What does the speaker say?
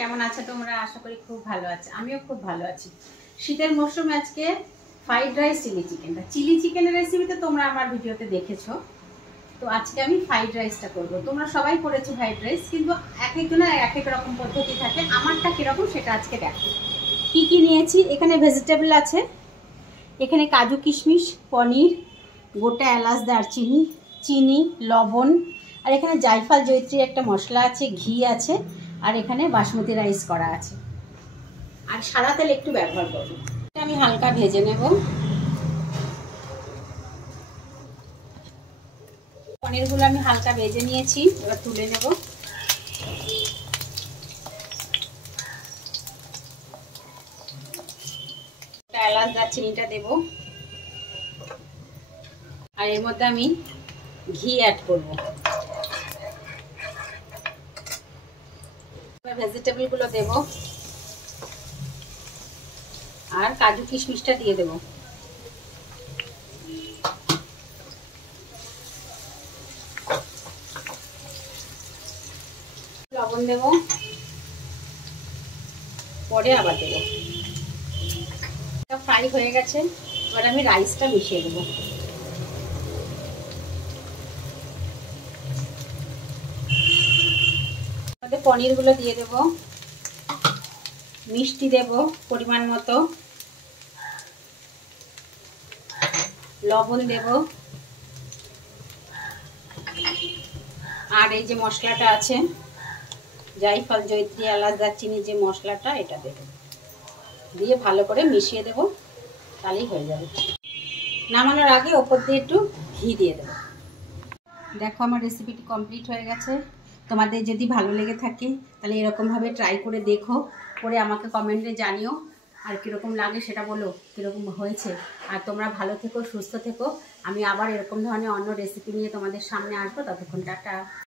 কেমন আছো তোমরা? আশা করি খুব ভালো আছো। আমিও খুব ভালো আছি। শীতের মৌসুমে আজকে ফ্রাইড রাইস চিলি চিকেনের রেসিপি তো তোমরা আমার ভিডিওতে দেখেছো। তো আজকে আমি ফ্রাইড রাইসটা করব। তোমরা সবাই করেছো ফ্রাইড রাইস, কিন্তু এক একজনের এক এক রকম পদ্ধতি থাকে। আমারটা কিরকম সেটা আজকে দেখো। কি কি নিয়েছি এখানে? ভেজিটেবল আছে, এখানে কাজু কিশমিশ, পনির, গোটা এলাচ, দারচিনি, চিনি, লবণ, আর এখানে জায়ফল জয়িত্রী একটা মশলা আছে, ঘি আছে, আর এখানে বাসমতি রাইস করা আছে, আর সাদা তেল একটু ব্যবহার করব। আমি হালকা ভেজে নেব। পনিরগুলো আমি হালকা ভেজে নিয়েছি, এবার তুলে নেব। এলাচ দারচিনিটা দেব, আর এর মধ্যে আমি ঘি অ্যাড করব। ভেজিটেবল গুলো দেব, আর কাজু কিশমিশটা দিয়ে দেব। লবণ দেব, পরে আবার দেব। ফ্রাই হয়ে গেছে, এবার আমি রাইসটা মিশিয়ে দেবো। পনিরগুলো দিয়ে দেব, মিষ্টি দেব পরিমাণ মতো, লবণ দেব, আর এই যে মশলাটা আছে জায়ফল জয়িত্রী এলাচ দারচিনি যে মশলাটা, এটা দেব, দিয়ে ভালো করে মিশিয়ে দেব, তাহলেই হয়ে যাবে। নামানোর আগে ওপর দিয়ে একটু ঘি দিয়ে দেব। দেখো আমার রেসিপিটি কমপ্লিট হয়ে গেছে। তোমাদের যদি ভালো লেগে থাকে তাহলে এরকমভাবে ট্রাই করে দেখো, করে আমাকে কমেন্টে জানিও, আর কীরকম লাগে সেটা বলো, কীরকম হয়েছে। আর তোমরা ভালো থেকো, সুস্থ থেকো। আমি আবার এরকম ধরনের অন্য রেসিপি নিয়ে তোমাদের সামনে আসবো। ততক্ষণ টাটা।